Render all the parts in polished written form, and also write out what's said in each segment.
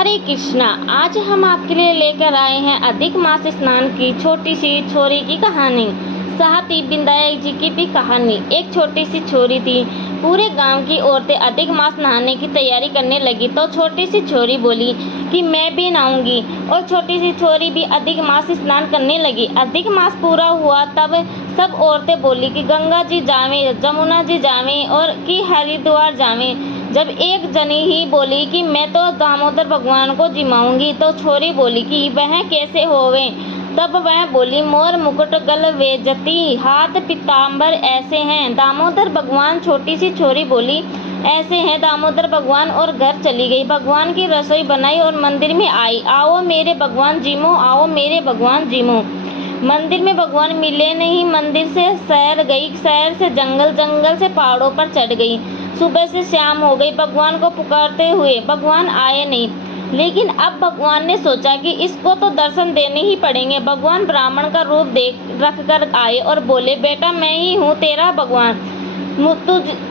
हरे कृष्णा। आज हम आपके लिए लेकर आए हैं अधिक मास स्नान की छोटी सी छोरी की कहानी। साथ ही विनायक जी की भी कहानी। एक छोटी सी छोरी थी। पूरे गांव की औरतें अधिक मास नहाने की तैयारी करने लगी तो छोटी सी छोरी बोली कि मैं भी नहाऊंगी। और छोटी सी छोरी भी अधिक मास स्नान करने लगी। अधिक मास पूरा हुआ तब सब औरतें बोली कि गंगा जी जावें, जमुना जी जावें और कि हरिद्वार जावें। जब एक जनी ही बोली कि मैं तो दामोदर भगवान को जिमाऊंगी तो छोरी बोली कि वह कैसे होवे। तब वह बोली मोर मुकुट गल वेजती, हाथ पीताम्बर ऐसे हैं दामोदर भगवान। छोटी सी छोरी बोली ऐसे हैं दामोदर भगवान और घर चली गई। भगवान की रसोई बनाई और मंदिर में आई। आओ मेरे भगवान जिमो, आओ मेरे भगवान जिमो। मंदिर में भगवान मिले नहीं। मंदिर से शहर गई, शहर से जंगल, जंगल से पहाड़ों पर चढ़ गई। सुबह से शाम हो गई भगवान को पुकारते हुए, भगवान आए नहीं। लेकिन अब भगवान ने सोचा कि इसको तो दर्शन देने ही पड़ेंगे। भगवान ब्राह्मण का रूप देख रख कर आए और बोले बेटा मैं ही हूँ तेरा भगवान,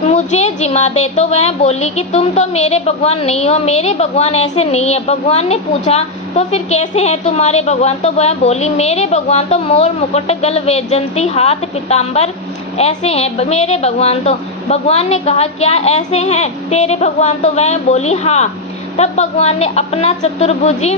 मुझे जिमा दे। तो वह बोली कि तुम तो मेरे भगवान नहीं हो, मेरे भगवान ऐसे नहीं है। भगवान ने पूछा तो फिर कैसे हैं तुम्हारे भगवान। तो वह बोली मेरे भगवान तो मोर मुकुट गल वेजंती, हाथ पीताम्बर ऐसे हैं मेरे भगवान। तो भगवान ने कहा क्या ऐसे हैं तेरे भगवान। तो वह बोली हाँ। तब भगवान ने अपना चतुर्भुजी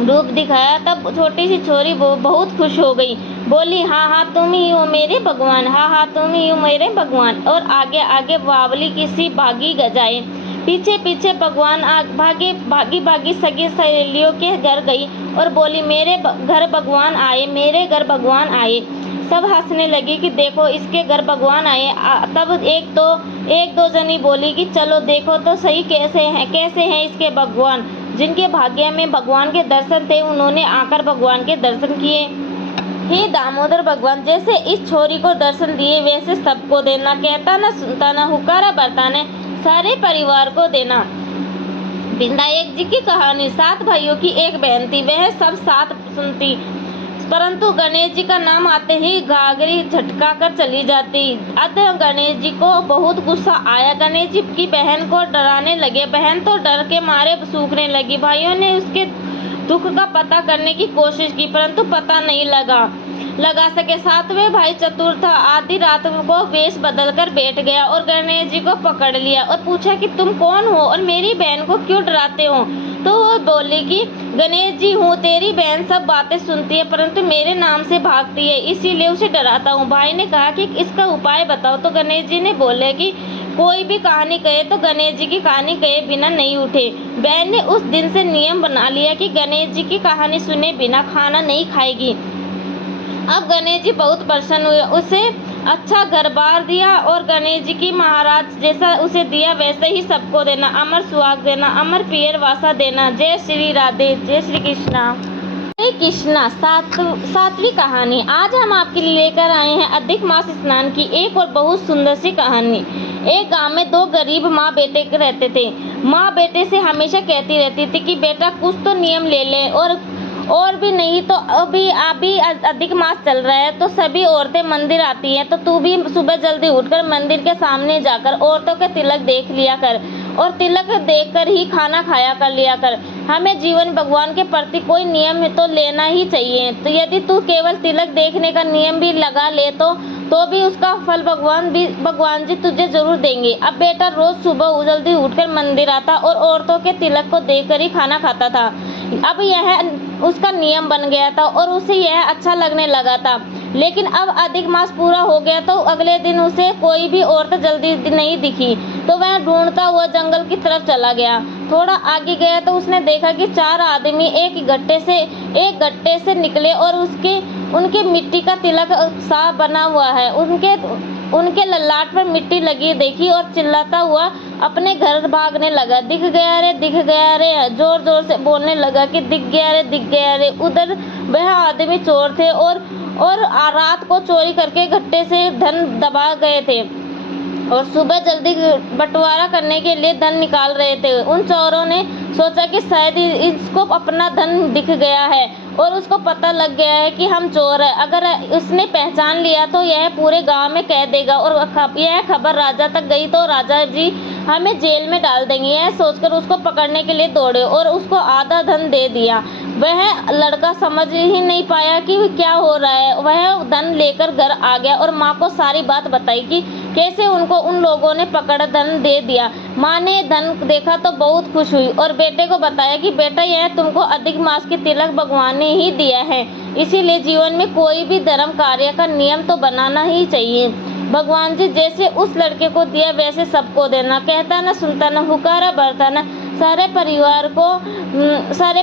रूप दिखाया। तब छोटी सी छोरी बहुत खुश हो गई, बोली हाँ हाँ तुम ही हो मेरे भगवान, हाँ हाँ तुम ही हो मेरे भगवान। और आगे आगे बावली किसी भागी गजाए, पीछे पीछे भगवान भागी भागी सगी सहेलियों के घर गई और बोली मेरे घर भगवान आए, मेरे घर भगवान आए। सब हंसने लगी कि देखो इसके घर भगवान आए। तब एक दो जनी बोली कि चलो देखो तो सही कैसे हैं इसके भगवान। जिनके भाग्य में भगवान के दर्शन थे उन्होंने आकर भगवान के दर्शन किए। हे दामोदर भगवान, जैसे इस छोरी को दर्शन दिए वैसे सबको देना। कहता न सुनता न हुकारा बरताने, सारे परिवार को देना। विनायक जी की कहानी। 7 भाइयों की एक बहन थी, वह सब साथ सुनती, परंतु गणेश जी का नाम आते ही घाघरी झटका कर चली जाती। अतः गणेश जी को बहुत गुस्सा आया। गणेश जी की बहन को डराने लगे। बहन तो डर के मारे सूखने लगी। भाइयों ने उसके दुख का पता करने की कोशिश की परंतु पता नहीं लगा सके। 7वें भाई चतुर था। आधी रात को वेश बदल कर बैठ गया और गणेश जी को पकड़ लिया और पूछा कि तुम कौन हो और मेरी बहन को क्यों डराते हो। तो वो बोली कि गणेश जी हूँ, तेरी बहन सब बातें सुनती है परंतु मेरे नाम से भागती है, इसीलिए उसे डराता हूँ। भाई ने कहा कि इसका उपाय बताओ। तो गणेश जी ने बोले कि कोई भी कहानी कहे तो गणेश जी की कहानी कहे बिना नहीं उठे। बहन ने उस दिन से नियम बना लिया कि गणेश जी की कहानी सुने बिना खाना नहीं खाएगी। अब गणेश जी बहुत प्रसन्न हुए, उसे अच्छा घर बार दिया और गणेश जी की महाराज जैसा उसे दिया वैसे ही सबको देना। अमर सुहाग देना, अमर पियर वासा देना। जय श्री राधे, जय श्री कृष्णा। हरे कृष्णा। 7वीं कहानी। आज हम आपके लिए लेकर आए हैं अधिक मास स्नान की एक और बहुत सुंदर सी कहानी। एक गांव में 2 गरीब माँ बेटे रहते थे। माँ बेटे से हमेशा कहती रहती थी कि बेटा कुछ तो नियम ले ले, और भी नहीं तो अभी अधिक मास चल रहा है तो सभी औरतें मंदिर आती हैं तो तू भी सुबह जल्दी उठकर मंदिर के सामने जाकर औरतों के तिलक देख लिया कर और तिलक देखकर ही खाना खाया कर लिया कर। हमें जीवन भगवान के प्रति कोई नियम तो लेना ही चाहिए। तो यदि तू केवल तिलक देखने का नियम भी लगा ले तो भी उसका फल भगवान जी तुझे जरूर देंगे। अब बेटा रोज सुबह जल्दी उठकर मंदिर आता और औरतों के तिलक को देखकर ही खाना खाता था। अब यह उसका नियम बन गया था और उसे यह अच्छा लगने लगा था। लेकिन अब अधिक मास पूरा हो गया तो अगले दिन उसे कोई भी औरत जल्दी नहीं दिखी तो वह ढूंढता हुआ जंगल की तरफ चला गया। थोड़ा आगे गया तो उसने देखा कि 4 आदमी एक गट्टे से निकले और उनके मिट्टी का तिलक सा बना हुआ है। उनके ललाट पर मिट्टी लगी देखी और चिल्लाता हुआ अपने घर भागने लगा। दिख गया रे, जोर जोर से बोलने लगा कि दिख गया रे। उधर वह आदमी चोर थे और रात को चोरी करके गट्टे से धन दबा गए थे और सुबह जल्दी बंटवारा करने के लिए धन निकाल रहे थे। उन चोरों ने सोचा कि शायद इसको अपना धन दिख गया है और उसको पता लग गया है कि हम चोर हैं। अगर उसने पहचान लिया तो यह पूरे गांव में कह देगा और यह खबर राजा तक गई तो राजा जी हमें जेल में डाल देंगे। यह सोचकर उसको पकड़ने के लिए दौड़े और उसको आधा धन दे दिया। वह लड़का समझ ही नहीं पाया कि क्या हो रहा है। वह धन लेकर घर आ गया और माँ को सारी बात बताई कि कैसे उनको उन लोगों ने पकड़ धन दे दिया। माँ ने धन देखा तो बहुत खुश हुई और बेटे को बताया कि बेटा यह तुमको अधिक मास की तिलक भगवान ने ही दिया है, इसीलिए जीवन में कोई भी धर्म कार्य का नियम तो बनाना ही चाहिए। भगवान जी जैसे उस लड़के को दिया वैसे सबको देना, कहता न सुनता न हुकारा भरता न सारे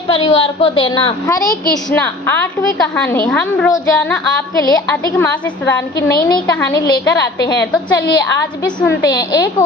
परिवार को देना। हरे कृष्णा। 8वीं कहानी। हम रोजाना आपके लिए अधिक मास स्नान की नई नई कहानी लेकर आते हैं, तो चलिए आज भी सुनते हैं। एक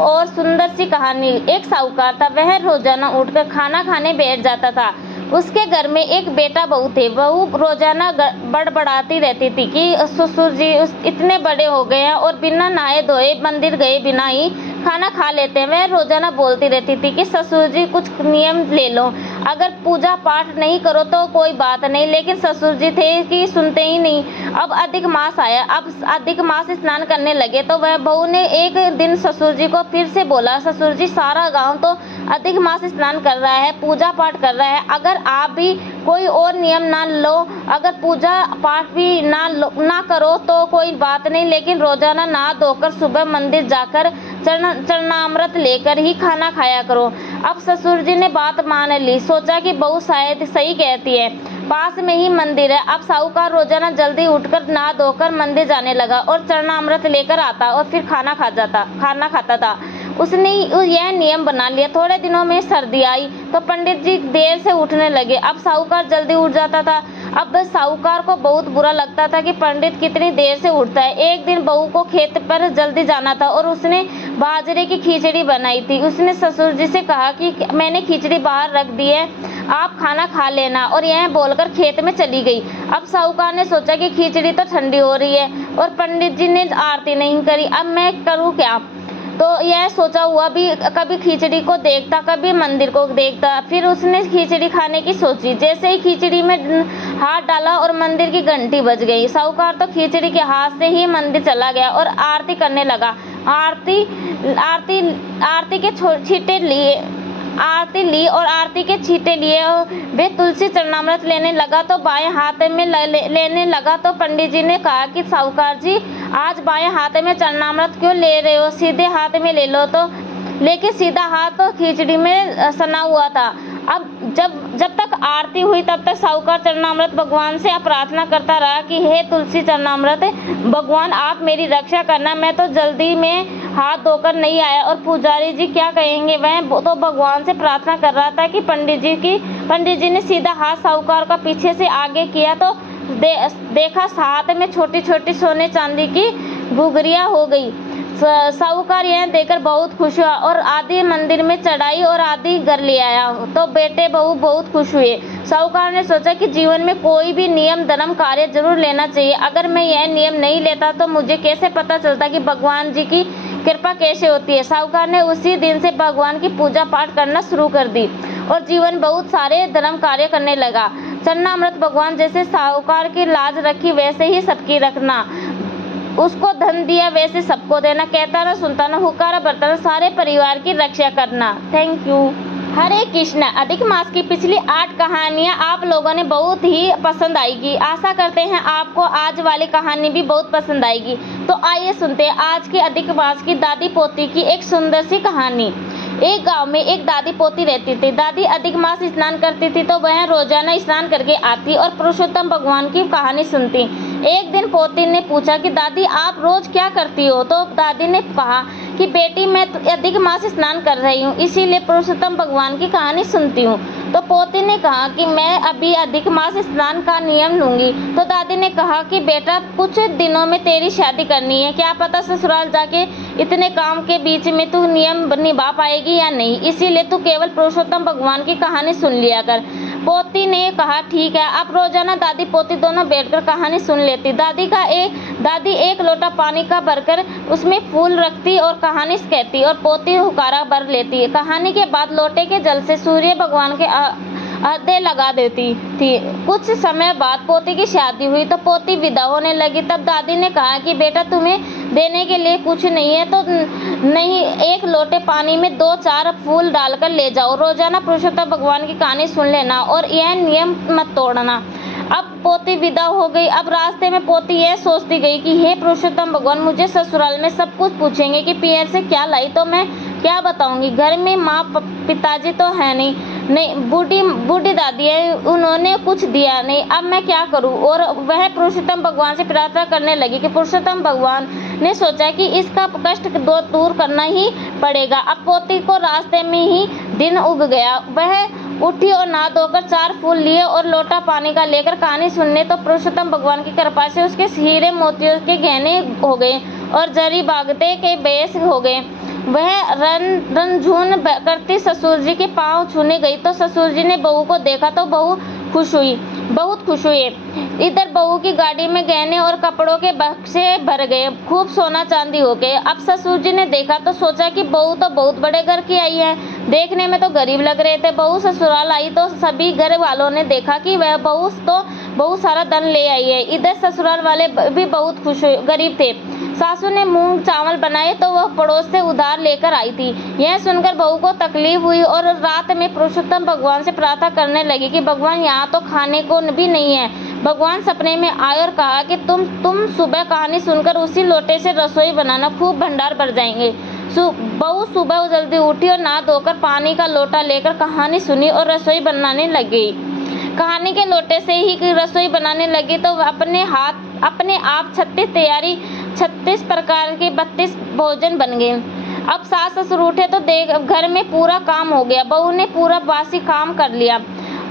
और सुंदर सी कहानी। एक साहूकार था, वह रोजाना उठकर खाना खाने बैठ जाता था। उसके घर में एक बेटा बहू थे। बहू रोजाना बड़बड़ाती रहती थी कि ससुर जी इतने बड़े हो गए हैं और बिना नहाए धोए मंदिर गए बिना ही खाना खा लेते हैं। वह रोजाना बोलती रहती थी कि ससुर जी कुछ नियम ले लो, अगर पूजा पाठ नहीं करो तो कोई बात नहीं, लेकिन ससुर जी थे कि सुनते ही नहीं। अब अधिक मास आया, अब अधिक मास स्नान करने लगे तो वह बहू ने एक दिन ससुर जी को फिर से बोला, ससुर जी सारा गाँव तो अधिक मास स्नान कर रहा है, पूजा पाठ कर रहा है, अगर आप भी कोई और नियम ना लो, अगर पूजा पाठ भी ना करो तो कोई बात नहीं, लेकिन रोजाना नहा धोकर सुबह मंदिर जाकर चरणामृत लेकर ही खाना खाया करो। अब ससुर जी ने बात मान ली, सोचा कि बहू शायद सही कहती है, पास में ही मंदिर है। अब साहूकार रोजाना जल्दी उठकर नहा धोकर मंदिर जाने लगा और चरणामृत लेकर आता और फिर खाना खाता था। उसने यह नियम बना लिया। थोड़े दिनों में सर्दी आई तो पंडित जी देर से उठने लगे। अब साहूकार जल्दी उठ जाता था। अब साहूकार को बहुत बुरा लगता था कि पंडित कितनी देर से उठता है। एक दिन बहू को खेत पर जल्दी जाना था और उसने बाजरे की खिचड़ी बनाई थी। उसने ससुर जी से कहा कि मैंने खिचड़ी बाहर रख दी है, आप खाना खा लेना, और यह बोलकर खेत में चली गई। अब साहूकार ने सोचा कि खिचड़ी तो ठंडी हो रही है और पंडित जी ने आरती नहीं करी, अब मैं करूँ क्या। तो यह सोचा हुआ भी कभी खिचड़ी को देखता, कभी मंदिर को देखता। फिर उसने खिचड़ी खाने की सोची। जैसे ही खिचड़ी में हाथ डाला और मंदिर की घंटी बज गई। साहूकार तो खिचड़ी के हाथ से ही मंदिर चला गया और आरती करने लगा। आरती ली और आरती के छींटे लिए वे तुलसी चरणामृत लेने लगा तो बाएं हाथ में लेने लगा तो पंडित जी ने कहा कि साहूकार जी आज बाएं हाथ में चरणामृत क्यों ले रहे हो, सीधे हाथ में ले लो। तो लेकिन सीधा हाथ तो खिचड़ी में सना हुआ था। अब जब तक आरती हुई तब तक साहूकार चरणामृत भगवान से प्रार्थना करता रहा कि हे तुलसी चरणामृत भगवान आप मेरी रक्षा करना, मैं तो जल्दी में हाथ धोकर नहीं आया और पुजारी जी क्या कहेंगे। वह तो भगवान से प्रार्थना कर रहा था कि पंडित जी ने सीधा हाथ साहूकार का पीछे से आगे किया तो देखा हाथ में छोटी छोटी सोने चांदी की घुघरियां हो गई। साहूकार यह देखकर बहुत खुश हुआ और आधी मंदिर में चढ़ाई और आधी घर ले आया। तो बेटे बहू बहुत खुश हुए। साहूकार ने सोचा कि जीवन में कोई भी नियम धर्म कार्य जरूर लेना चाहिए। अगर मैं यह नियम नहीं लेता तो मुझे कैसे पता चलता कि भगवान जी की कृपा कैसे होती है। साहूकार ने उसी दिन से भगवान की पूजा पाठ करना शुरू कर दी और जीवन बहुत सारे धर्म कार्य करने लगा। चरणामृत भगवान जैसे साहूकार की लाज रखी वैसे ही सबकी रखना, उसको धन दिया वैसे सबको देना, कहता न सुनता न हुकारा भरता न सारे परिवार की रक्षा करना। Thank you. हरे कृष्णा। अधिक मास की पिछली 8 कहानियाँ आप लोगों ने बहुत ही पसंद आएगी। आशा करते हैं आपको आज वाली कहानी भी बहुत पसंद आएगी। तो आइए सुनते हैं आज की अधिक मास की दादी पोती की एक सुंदर सी कहानी। एक गांव में एक दादी पोती रहती थी। दादी अधिक मास स्नान करती थी तो वह रोजाना स्नान करके आती और पुरुषोत्तम भगवान की कहानी सुनती। एक दिन पोती ने पूछा कि दादी आप रोज क्या करती हो। तो दादी ने कहा कि बेटी मैं अधिक मास स्नान कर रही हूँ, इसीलिए पुरुषोत्तम भगवान की कहानी सुनती हूँ। तो पोती ने कहा कि मैं अभी अधिक मास स्नान का नियम लूंगी। तो दादी ने कहा कि बेटा कुछ दिनों में तेरी शादी करनी है, क्या पता ससुराल जाके इतने काम के बीच में तू नियम निभा पाएगी या नहीं, इसीलिए तू केवल पुरुषोत्तम भगवान की कहानी सुन लिया कर। पोती ने कहा ठीक है। अब रोजाना दादी पोती दोनों बैठकर कहानी सुन लेती। दादी एक लोटा पानी का भरकर उसमें फूल रखती और कहानी कहती और पोती हुकारा भर लेती। कहानी के बाद लोटे के जल से सूर्य भगवान के अर्घ्य लगा देती थी। कुछ समय बाद पोती की शादी हुई तो पोती विदा होने लगी। तब दादी ने कहा कि बेटा, तुम्हें देने के लिए कुछ नहीं है तो नहीं, एक लोटे पानी में 2-4 फूल डालकर ले जाओ। रोजाना पुरुषोत्तम भगवान की कहानी सुन लेना और यह नियम मत तोड़ना। अब पोती विदा हो गई। अब रास्ते में पोती यह सोचती गई कि हे पुरुषोत्तम भगवान, मुझे ससुराल में सब कुछ पूछेंगे कि पियर से क्या लाई तो मैं क्या बताऊंगी। घर में माँ पिताजी तो है नहीं, बूढ़ी दादी है, उन्होंने कुछ दिया नहीं। अब मैं क्या करूं। और वह पुरुषोत्तम भगवान से प्रार्थना करने लगी कि पुरुषोत्तम भगवान ने सोचा कि इसका कष्ट दूर करना ही पड़ेगा। अब पोती को रास्ते में ही दिन उग गया। वह उठी और नहा धोकर 4 फूल लिए और लोटा पानी का लेकर कहानी सुनने तो पुरुषोत्तम भगवान की कृपा से उसके हीरे मोतियों के गहने हो गए और जरी बागते के बेस हो गए। वह रंझून करती ससुर जी के पांव छूने गई तो ससुर जी ने बहू को देखा तो बहुत खुश हुई। इधर बहू की गाड़ी में गहने और कपड़ों के बक्से भर गए, खूब सोना चांदी हो गए। अब ससुर जी ने देखा तो सोचा कि बहू तो बहुत बड़े घर की आई है, देखने में तो गरीब लग रहे थे। बहू ससुराल आई तो सभी घर वालों ने देखा कि वह बहू तो बहुत सारा धन ले आई है। इधर ससुराल वाले भी बहुत गरीब थे। सासू ने मूंग चावल बनाए तो वह पड़ोस से उधार लेकर आई थी। यह सुनकर बहू को तकलीफ हुई और रात में पुरुषोत्तम भगवान से प्रार्थना करने लगी कि भगवान, यहाँ तो खाने को भी नहीं है। भगवान सपने में आए और कहा कि तुम सुबह कहानी सुनकर उसी लोटे से रसोई बनाना, खूब भंडार भर जाएंगे। बहू सुबह जल्दी उठी और नहा धोकर पानी का लोटा लेकर कहानी सुनी और रसोई बनाने लगी। कहानी के लोटे से ही रसोई बनाने लगी तो अपने आप 36 प्रकार के 32 भोजन बन गए। अब सास ससुर उठे तो घर में पूरा काम हो गया। बहू ने पूरा बासी काम कर लिया।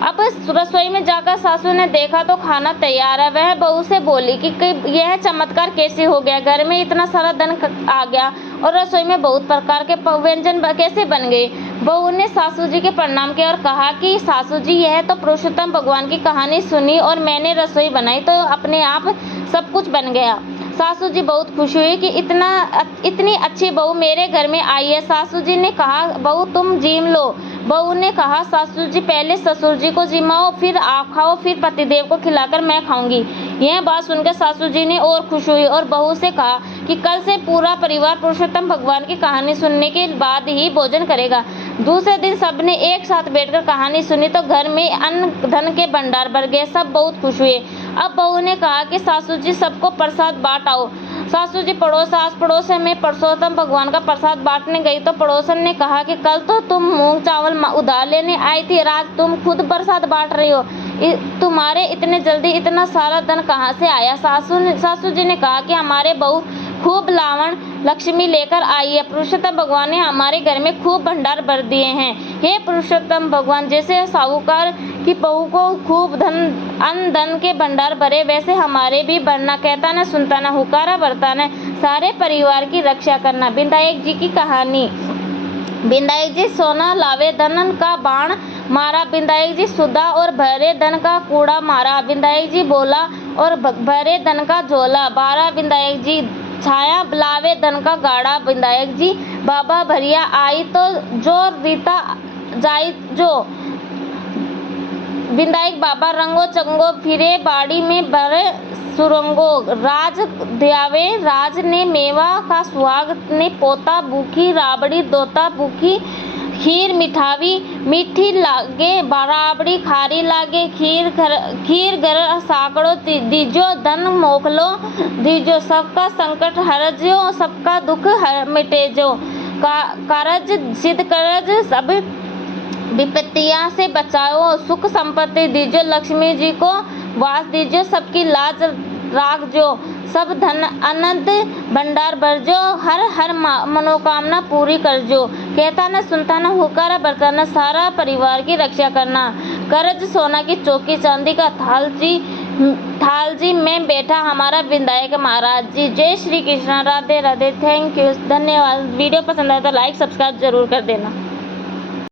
अब रसोई में जाकर सासू ने देखा तो खाना तैयार है। वह बहू से बोली कि यह चमत्कार कैसे हो गया, घर में इतना सारा धन आ गया और रसोई में बहुत प्रकार के व्यंजन कैसे बन गए। बहू ने सासू जी के प्रणाम किया और कहा कि सासू जी, यह तो पुरुषोत्तम भगवान की कहानी सुनी और मैंने रसोई बनाई तो अपने आप सब कुछ बन गया। सासू जी बहुत खुश हुई कि इतनी अच्छी बहू मेरे घर में आई है। सासू जी ने कहा, बहू तुम जीम लो। बहू ने कहा, सासू जी पहले ससुर जी को जिमाओ, फिर आप खाओ, फिर पतिदेव को खिलाकर मैं खाऊंगी। यह बात सुनकर सासू जी ने और खुश हुई और बहू से कहा कि कल से पूरा परिवार पुरुषोत्तम भगवान की कहानी सुनने के बाद ही भोजन करेगा। दूसरे दिन सबने एक साथ बैठकर कहानी सुनी तो घर में अन्न धन के भंडार भर गए। सब बहुत खुश हुए। अब बहू ने कहा कि सासू जी सबको प्रसाद बांट आओ। सासू जी आस पड़ोस में पुरुषोत्तम भगवान का प्रसाद बांटने गई तो पड़ोसन ने कहा कि कल तो तुम मूंग चावल उधार लेने आई थी, आज तुम खुद प्रसाद बांट रही हो। तुम्हारे इतने जल्दी इतना सारा धन कहाँ से आया। सासू जी ने कहा कि हमारे बहू खूब लावण लक्ष्मी लेकर आई है। पुरुषोत्तम भगवान ने हमारे घर में खूब भंडार भर दिए हैं। हे पुरुषोत्तम भगवान, जैसे साहूकार की बहू को खूब अन्न धन के भंडार भरे, वैसे हमारे भी भरना। कहता न सुनता न, हुकारा भरता न, सारे परिवार की रक्षा करना। विधायक जी की कहानी। विधायक जी सोना लावे धन का बाण मारा। विधायक जी सुधा और भरे धन का कूड़ा मारा। विधायक जी बोला और भरे धन का झोला 12। विधायक जी छाया लावे धन का गाड़ा। विधायक जी बाबा भरिया आई तो जो रीता जाई जो। विधायक बाबा रंगो चंगो फिरे बाड़ी में भरे सुरंगो। राज ध्यावे राज ने मेवा का सुहाग ने पोता भूखी राबड़ी दोता भूखी। खीर मिठावी मीठी लागे बराबड़ी खारी लागे। खीर घर साकड़ो दीजो धन मोखलो दीजो। सबका संकट हरजो सबका दुख मिटेजो। कारज सिद्ध करज सब विपत्तियां से बचाओ। सुख संपत्ति दीजो लक्ष्मी जी को वास दीजो। सबकी लाज राखजो सब धन अनंत भंडार भरजो। हर मनोकामना पूरी करजो। कहता न सुनता न, हुकारा भरता न, सारा परिवार की रक्षा करना। करज सोना की चौकी चांदी का थाल जी में बैठा हमारा विधायक महाराज जी। जय श्री कृष्ण। राधे राधे। Thank you. धन्यवाद। वीडियो पसंद आया तो लाइक सब्सक्राइब जरूर कर देना।